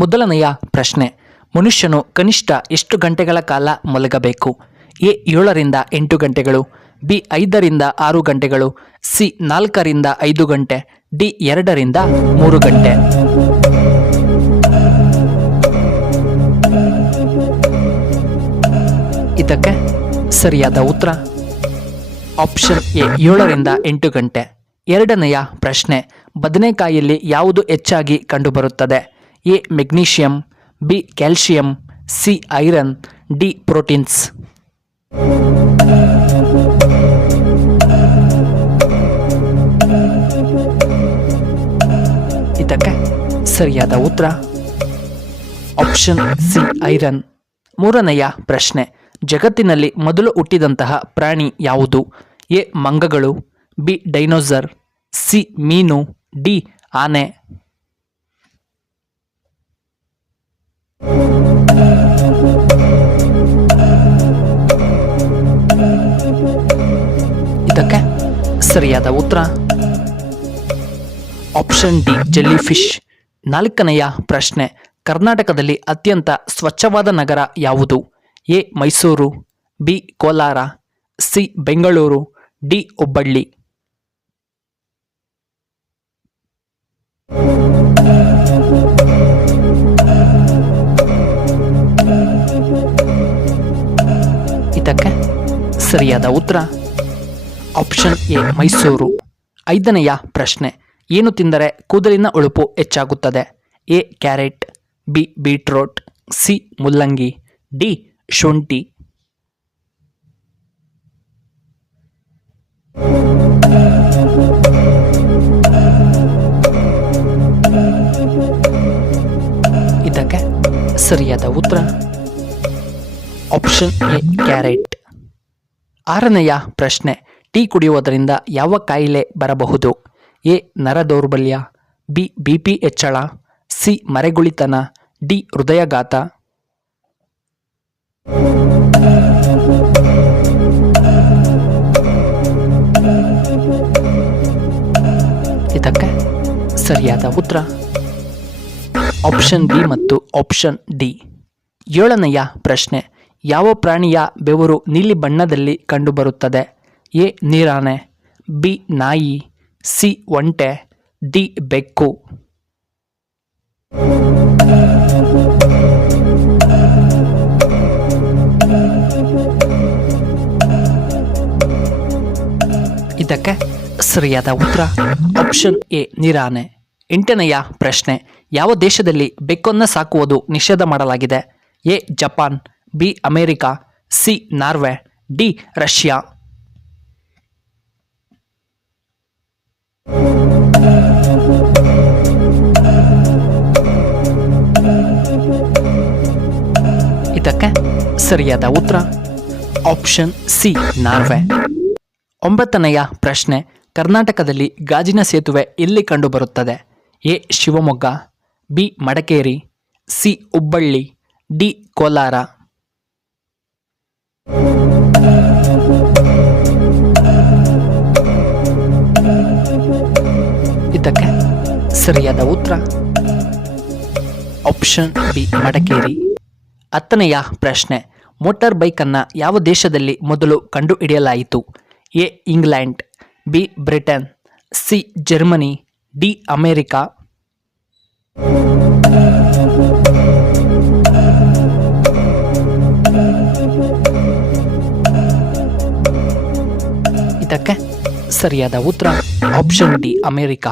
ಮೊದಲನೆಯ ಪ್ರಶ್ನೆ, ಮನುಷ್ಯನು ಕನಿಷ್ಠ ಎಷ್ಟು ಗಂಟೆಗಳ ಕಾಲ ಮಲಗಬೇಕು? ಎ 7ರಿಂದ 8 ಗಂಟೆಗಳು, ಬಿ 5ರಿಂದ 6 ಗಂಟೆಗಳು, ಸಿ 4ರಿಂದ 5 ಗಂಟೆ, ಡಿ 2ರಿಂದ 3 ಗಂಟೆ. ಇದಕ್ಕೆ ಸರಿಯಾದ ಉತ್ತರ ಆಪ್ಷನ್ ಎ 7ರಿಂದ 8 ಗಂಟೆ. ಎರಡನೆಯ ಪ್ರಶ್ನೆ, ಬದನೆಕಾಯಿಯಲ್ಲಿ ಯಾವುದು ಹೆಚ್ಚಾಗಿ ಕಂಡುಬರುತ್ತದೆ? A magnesium, B calcium, C iron, D proteins. ಇದಕ್ಕೆ ಸರಿಯಾದ ಉತ್ತರ ಆಪ್ಷನ್ ಸಿ ಐರನ್. ಮೂರನೆಯ ಪ್ರಶ್ನೆ, ಜಗತ್ತಿನಲ್ಲಿ ಮೊದಲು ಹುಟ್ಟಿದಂತಹ ಪ್ರಾಣಿ ಯಾವುದು? ಎ ಮಂಗಗಳು, ಬಿ ಡೈನೋಸರ್, ಸಿ ಮೀನು, ಡಿ ಆನೆ. ಇದಕ್ಕೆ ಸರಿಯಾದ ಉತ್ತರ ಆಪ್ಷನ್ ಡಿ ಜೆಲ್ಲಿ ಫಿಶ್. ನಾಲ್ಕನೆಯ ಪ್ರಶ್ನೆ, ಕರ್ನಾಟಕದಲ್ಲಿ ಅತ್ಯಂತ ಸ್ವಚ್ಛವಾದ ನಗರ ಯಾವುದು? A Mysuru, B Kolar, C Bengaluru, D Hubballi. ಇದಕ್ಕೆ ಸರಿಯಾದ ಉತ್ತರ ಆಪ್ಷನ್ ಎ ಮೈಸೂರು. ಐದನೆಯ ಪ್ರಶ್ನೆ, ಏನು ತಿಂದರೆ ಕೂದಲಿನ ಹೊಳಪು ಹೆಚ್ಚಾಗುತ್ತದೆ? A carrot, B beetroot, C ಮುಲ್ಲಂಗಿ, ಡಿ ಶುಂಠಿ. ಇದಕ್ಕೆ ಸರಿಯಾದ ಉತ್ತರ ಆಪ್ಷನ್ ಎ ಕ್ಯಾರೆಟ್. ಆರನೆಯ ಪ್ರಶ್ನೆ, ಟೀ ಕುಡಿಯುವುದರಿಂದ ಯಾವ ಕಾಯಿಲೆ ಬರಬಹುದು? ಎ ನರ ದೌರ್ಬಲ್ಯ, ಬಿ ಬಿಪಿ ಹೆಚ್ಚಳ, ಸಿ ಮರೆಗುಳಿತನ, ಡಿ ಹೃದಯಾಘಾತ. ಇದಕ್ಕೆ ಸರಿಯಾದ ಉತ್ತರ ಆಪ್ಷನ್ ಬಿ ಮತ್ತು ಆಪ್ಷನ್ ಡಿ. ಏಳನೆಯ ಪ್ರಶ್ನೆ, ಯಾವ ಪ್ರಾಣಿಯ ಬೆವರು ನೀಲಿ ಬಣ್ಣದಲ್ಲಿ ಕಂಡುಬರುತ್ತದೆ? ಎ ನೀರಾನೆ, ಬಿ ನಾಯಿ, ಸಿ ಒಂಟೆ, ಡಿ ಬೆಕ್ಕು. ಇದಕ್ಕೆ ಸರಿಯಾದ ಉತ್ತರ ಆಪ್ಷನ್ ಎ ನೀರಾನೆ. ಎಂಟನೆಯ ಪ್ರಶ್ನೆ, ಯಾವ ದೇಶದಲ್ಲಿ ಬೆಕ್ಕನ್ನು ಸಾಕುವುದು ನಿಷೇಧ ಮಾಡಲಾಗಿದೆ? A Japan, B America, C Norway, D Russia. ಇದಕ್ಕೆ ಸರಿಯಾದ ಉತ್ತರ ಆಪ್ಷನ್ ಸಿ ನಾರ್ವೆ. ಒಂಬತ್ತನೆಯ ಪ್ರಶ್ನೆ, ಕರ್ನಾಟಕದಲ್ಲಿ ಗಾಜಿನ ಸೇತುವೆ ಎಲ್ಲಿ ಕಂಡುಬರುತ್ತದೆ? A Shivamogga, B Madikeri, C Hubballi, D Kolar. ಇದಕ್ಕೆ ಸರಿಯಾದ ಉತ್ತರ ಆಪ್ಷನ್ ಬಿ ಮಡಿಕೇರಿ. ಹತ್ತನೆಯ ಪ್ರಶ್ನೆ, ಮೋಟಾರ್ ಬೈಕನ್ನು ಯಾವ ದೇಶದಲ್ಲಿ ಮೊದಲು ಕಂಡುಹಿಡಿಯಲಾಯಿತು? A England, B Britain, C Germany, D America. ಇದಕ್ಕೆ ಸರಿಯಾದ ಉತ್ತರ ಆಪ್ಷನ್ ಡಿ ಅಮೆರಿಕ.